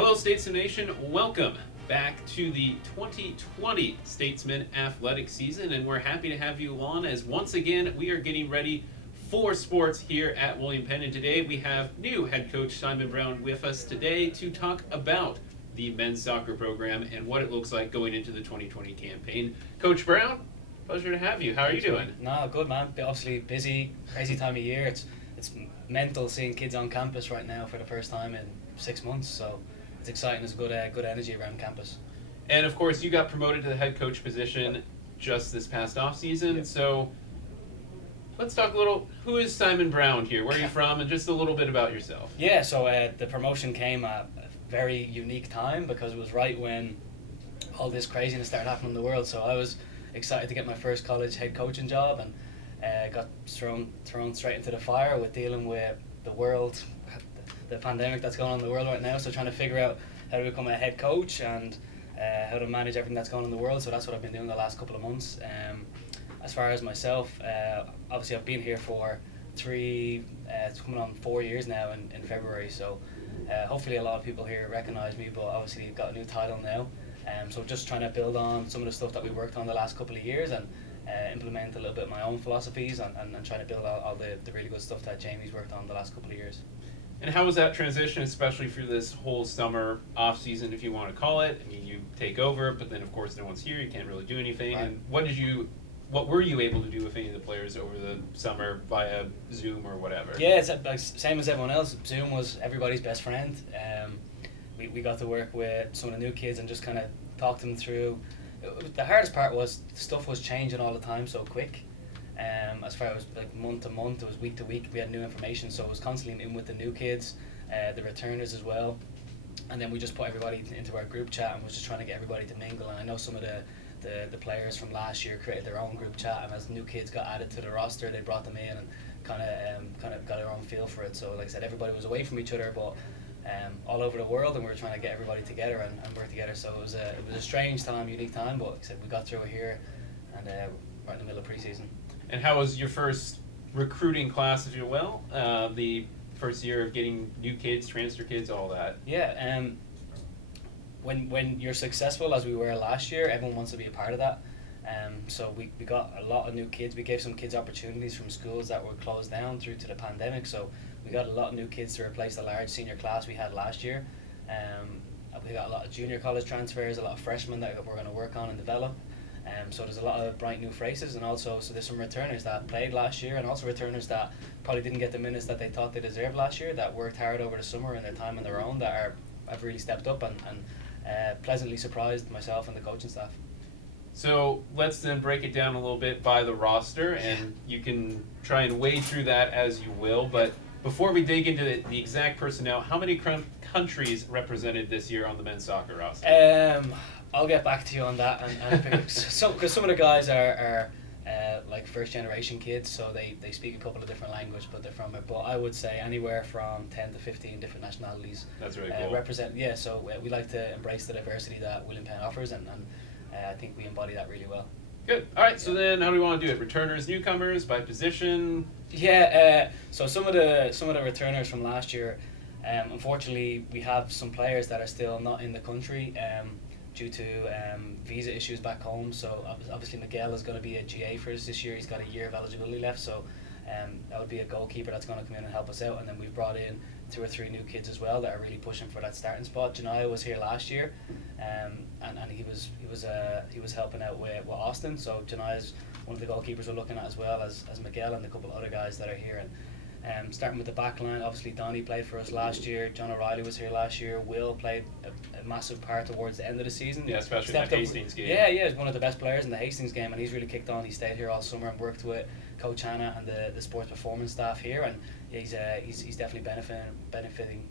Hello, Statesman Nation. Welcome back to the 2020 Statesman Athletic Season, and we're happy to have you on as once again we are getting ready for sports here at William Penn. And today we have new head coach Simon Brown with us today to talk about the men's soccer program and what it looks like going into the 2020 campaign. Coach Brown, pleasure to have you. How are you doing? No, good man. Obviously busy, crazy time of year. It's mental seeing kids on campus right now for the first time in 6 months. So it's exciting. There's good energy around campus. And of course, you got promoted to the head coach position just this past off season. Yep. So let's talk a little. Who is Simon Brown here? Where are you from? And just a little bit about yourself. Yeah. So the promotion came at a very unique time because it was right when all this craziness started happening in the world. So I was excited to get my first college head coaching job and got thrown straight into the fire with dealing with the world, the pandemic that's going on in the world right now. So trying to figure out how to become a head coach and how to manage everything that's going on in the world. So that's what I've been doing the last couple of months. As far as myself, obviously I've been here for it's coming on 4 years now in February. So hopefully a lot of people here recognize me, but obviously I've got a new title now. So just trying to build on some of the stuff that we worked on the last couple of years and implement a little bit of my own philosophies and trying to build all the really good stuff that Jamie's worked on the last couple of years. And how was that transition, especially through this whole summer off season, if you want to call it? I mean, you take over, but then of course no one's here. You can't really do anything. Right. And what were you able to do with any of the players over the summer via Zoom or whatever? Yeah, it's like same as everyone else. Zoom was everybody's best friend. We got to work with some of the new kids and just kind of talk them through. The hardest part was stuff was changing all the time so quick. As far as like month to month, it was week to week. We had new information, so it was constantly in with the new kids, the returners as well. And then we just put everybody into our group chat and was just trying to get everybody to mingle. And I know some of the players from last year created their own group chat, and as new kids got added to the roster, they brought them in and kind of got their own feel for it. So like I said, everybody was away from each other, but all over the world, and we were trying to get everybody together and work together. So it was a strange time, unique time, but like I said, we got through it here, and we're in the middle of preseason. And how was your first recruiting class, if you will? The first year of getting new kids, transfer kids, all that. Yeah, when you're successful, as we were last year, everyone wants to be a part of that. So we got a lot of new kids. We gave some kids opportunities from schools that were closed down through to the pandemic. So we got a lot of new kids to replace the large senior class we had last year. We got a lot of junior college transfers, a lot of freshmen that we're going to work on and develop. So there's a lot of bright new faces, and also so there's some returners that played last year, and also returners that probably didn't get the minutes that they thought they deserved last year, that worked hard over the summer in their time on their own, that have really stepped up and pleasantly surprised myself and the coaching staff. So let's then break it down a little bit by the roster, and you can try and wade through that as you will. But before we dig into the exact personnel, how many countries represented this year on the men's soccer roster? I'll get back to you on that, and because some of the guys are like first generation kids, so they speak a couple of different languages, but they're from it. But I would say anywhere from 10 to 15 different nationalities. That's really cool. Represent, yeah. So we like to embrace the diversity that William Penn offers, and I think we embody that really well. Good. All right. So then, how do we want to do it? Returners, newcomers, by position. Yeah. So some of the returners from last year, unfortunately, we have some players that are still not in the country. Due to visa issues back home. So obviously Miguel is going to be a GA for us this year. He's got a year of eligibility left, so that would be a goalkeeper that's going to come in and help us out. And then we've brought in 2 or 3 new kids as well that are really pushing for that starting spot. Janaya was here last year, and he was helping out with Austin. So Janaya's one of the goalkeepers we're looking at, as well as Miguel and a couple of other guys that are here. And starting with the back line, obviously Donnie played for us last year. John O'Reilly was here last year. Will played a massive part towards the end of the season. Yeah, especially in the Hastings game. Yeah, he's one of the best players in the Hastings game, and he's really kicked on. He stayed here all summer and worked with Coach Hannah and the sports performance staff here, and he's definitely benefiting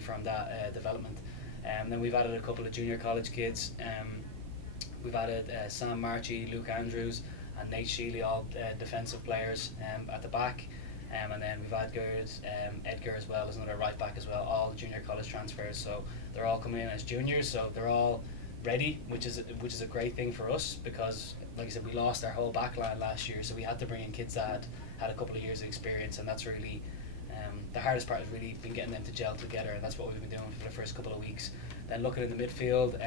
from that development. Then we've added a couple of junior college kids. We've added Sam Marchie, Luke Andrews, and Nate Sheely, all defensive players at the back. And then we've Edgar as well as another right back as well, all junior college transfers. So they're all coming in as juniors, so they're all ready, which is a great thing for us, because like I said, we lost our whole back line last year, so we had to bring in kids that had a couple of years of experience, and that's really The hardest part has really been getting them to gel together, and that's what we've been doing for the first couple of weeks. Then looking in the midfield,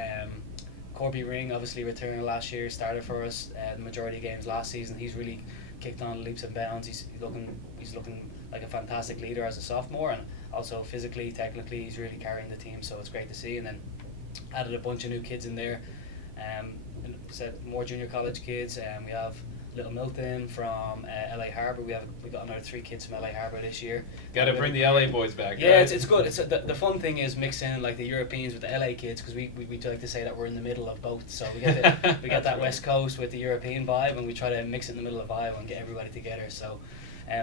Corby Ring obviously returning last year, started for us the majority of games last season. He's really kicked on leaps and bounds. He's looking like a fantastic leader as a sophomore, and also physically, technically, he's really carrying the team. So it's great to see. And then added a bunch of new kids in there. Said more junior college kids. We have Little Milton from LA Harbour. We got another 3 kids from LA Harbour this year. Got to bring the LA boys back. Yeah, right? it's good. The fun thing is mixing like the Europeans with the LA kids, because we like to say that we're in the middle of both. So we get that right. West Coast with the European vibe, and we try to mix it in the middle of Iowa and get everybody together. So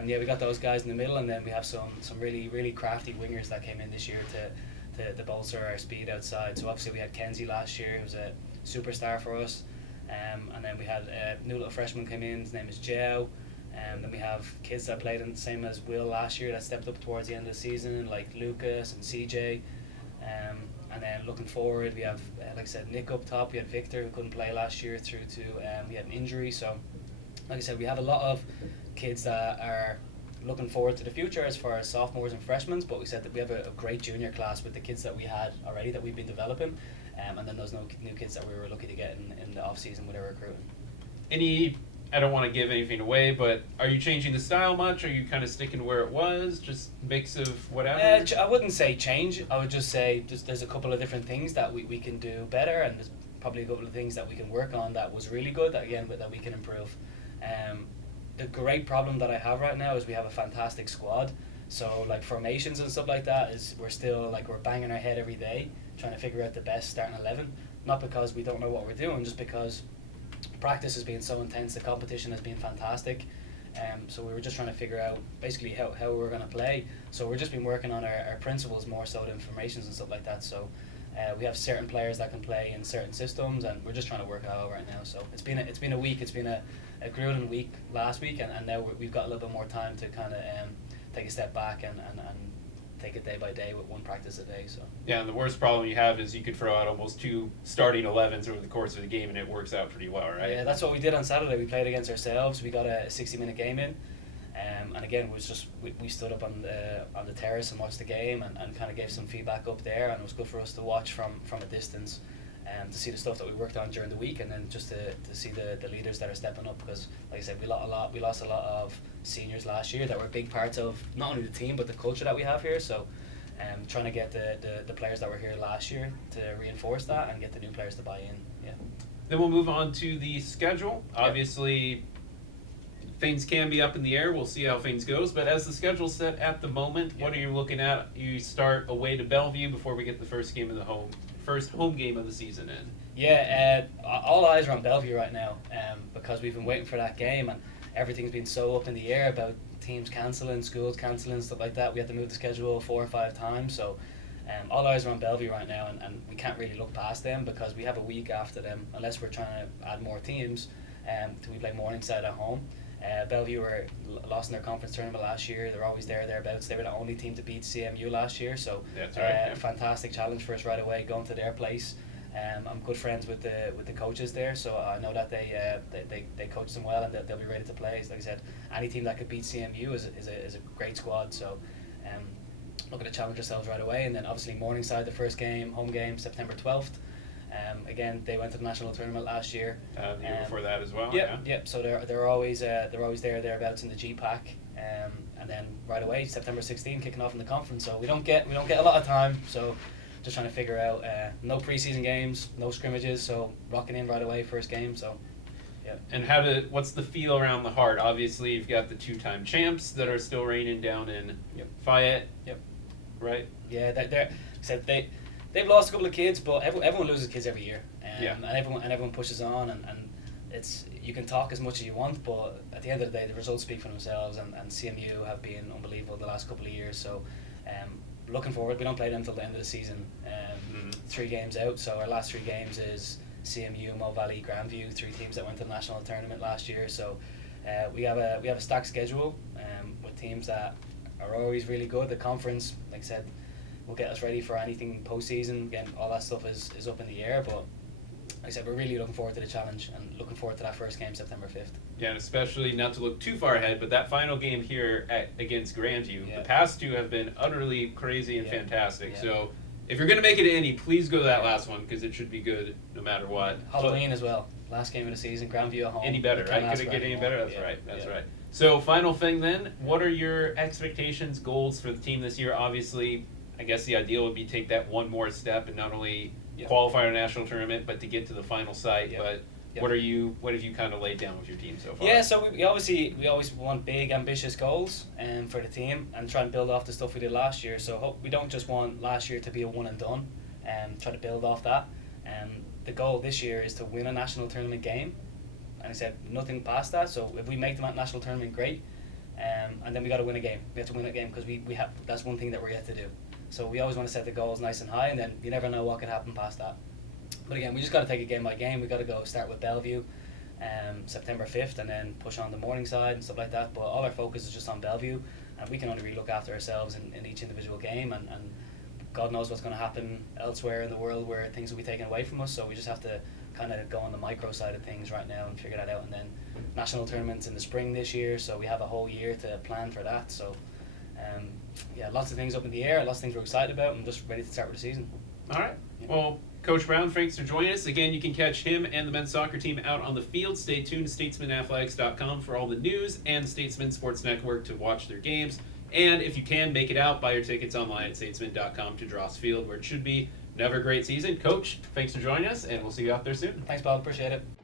we got those guys in the middle, and then we have some really crafty wingers that came in this year to bolster our speed outside. So obviously we had Kenzie last year, who was a superstar for us. And then we had a new little freshman come in, his name is Joe. Then we have kids that played in the same as Will last year that stepped up towards the end of the season, like Lucas and CJ. And then looking forward, we have, like I said, Nick up top. We had Victor, who couldn't play last year through to, he had an injury. So, like I said, we have a lot of kids that are looking forward to the future as far as sophomores and freshmen, but we said that we have a great junior class with the kids that we had already that we've been developing. And then those new kids that we were lucky to get in the off-season with our recruiting. I don't want to give anything away, but are you changing the style much? Are you kind of sticking where it was? Just mix of whatever? I wouldn't say change. I would just say there's a couple of different things that we can do better, and there's probably a couple of things that we can work on that was really good, that we can improve. The great problem that I have right now is we have a fantastic squad. So like formations and stuff like that, we're still like we're banging our head every day trying to figure out the best starting 11. Not because we don't know what we're doing, just because practice has been so intense, the competition has been fantastic. So we were just trying to figure out basically how we're going to play. So we've just been working on our principles more so than formations and stuff like that. So we have certain players that can play in certain systems, and we're just trying to work it out right now. So it's been a week. It's been a grueling week last week, and now we've got a little bit more time to kind of take a step back and take it day by day with one practice a day. So yeah, and the worst problem you have is you could throw out almost 2 starting 11s over the course of the game, and it works out pretty well, right? Yeah, that's what we did on Saturday. We played against ourselves. We got a 60-minute game in, and again, it was just we stood up on the terrace and watched the game and kind of gave some feedback up there, and it was good for us to watch from a distance. To see the stuff that we worked on during the week, and then just to see the leaders that are stepping up, because like I said, we lost a lot of seniors last year that were big parts of not only the team but the culture that we have here. So trying to get the players that were here last year to reinforce that and get the new players to buy in. Yeah. Then we'll move on to the schedule. Obviously things can be up in the air. We'll see how things goes, but as the schedule's set at the moment, what are you looking at? You start away to Bellevue before we get the first home game of the season in. Yeah, all eyes are on Bellevue right now, because we've been waiting for that game, and everything's been so up in the air about teams cancelling, schools cancelling, stuff like that. We had to move the schedule 4 or 5 times, so all eyes are on Bellevue right now, and we can't really look past them because we have a week after them, unless we're trying to add more teams. Till we play Morningside at home. Bellevue were lost in their conference tournament last year. They're always thereabouts. They were the only team to beat CMU last year, so that's right. Fantastic challenge for us right away, going to their place. I'm good friends with the coaches there, so I know that they coach them well, and they'll be ready to play. So like I said, any team that could beat CMU is a great squad. So looking to challenge ourselves right away, and then obviously Morningside, the first game, home game, September 12th. Again, they went to the national tournament last year. The year before that as well. Yep. So they're always thereabouts in the GPAC, and then right away September 16th kicking off in the conference. So we don't get a lot of time. So just trying to figure out no preseason games, no scrimmages. So rocking in right away, first game. So yeah. And what's the feel around the Heart? Obviously, you've got the 2-time champs that are still reigning down in Fayette. Yep. Right. Yeah, they've lost a couple of kids, but everyone loses kids every year, and everyone pushes on, and it's you can talk as much as you want, but at the end of the day, the results speak for themselves, and CMU have been unbelievable the last couple of years. So, looking forward, we don't play them until the end of the season. 3 games out, so our last 3 games is CMU, Mo Valley, Grandview, 3 teams that went to the national tournament last year. So, we have a stacked schedule with teams that are always really good. The conference, like I said, will get us ready for anything postseason. Again, all that stuff is up in the air, but like I said, we're really looking forward to the challenge and looking forward to that first game September 5th. Yeah, and especially not to look too far ahead, but that final game here against Grandview, Yeah. the past two have been utterly crazy and Yeah. fantastic. Yeah. So if you're going to make it to any, please go to that last one because it should be good no matter what. Halloween as well. Last game of the season, Grandview at home. Any better, You can't right? ask Could it for get any more. better? That's Yeah. right. That's Yeah. right. So final thing then, what are your expectations, goals for the team this year? Obviously, I guess the ideal would be take that one more step and not only Yeah. qualify for a national tournament, but to get to the final site. Yeah. But Yeah. what have you kind of laid down with your team so far? Yeah, so we always want big, ambitious goals for the team and try and build off the stuff we did last year. So we don't just want last year to be a one and done, try to build off that. The goal this year is to win a national tournament game, and I said nothing past that. So if we make the national tournament, great, and then we got to win a game. We have to win a game because we have, that's one thing that we're yet to do. So we always want to set the goals nice and high, and then you never know what could happen past that. But again, we just got to take it game by game. We got to go start with Bellevue, September 5th, and then push on the Morningside and stuff like that. But all our focus is just on Bellevue, and we can only really look after ourselves in each individual game, and God knows what's going to happen elsewhere in the world where things will be taken away from us. So we just have to kind of go on the micro side of things right now and figure that out. And then national tournaments in the spring this year, so we have a whole year to plan for that. So yeah, lots of things up in the air, lots of things we're excited about, and just ready to start with the season. All right. Yeah. Well, Coach Brown, thanks for joining us. Again, you can catch him and the men's soccer team out on the field. Stay tuned to statesmanathletics.com for all the news, and Statesman Sports Network to watch their games. And if you can, make it out, buy your tickets online at statesman.com to Dross Field, where it should be another great season. Coach, thanks for joining us, and we'll see you out there soon. Thanks, Bob. Appreciate it.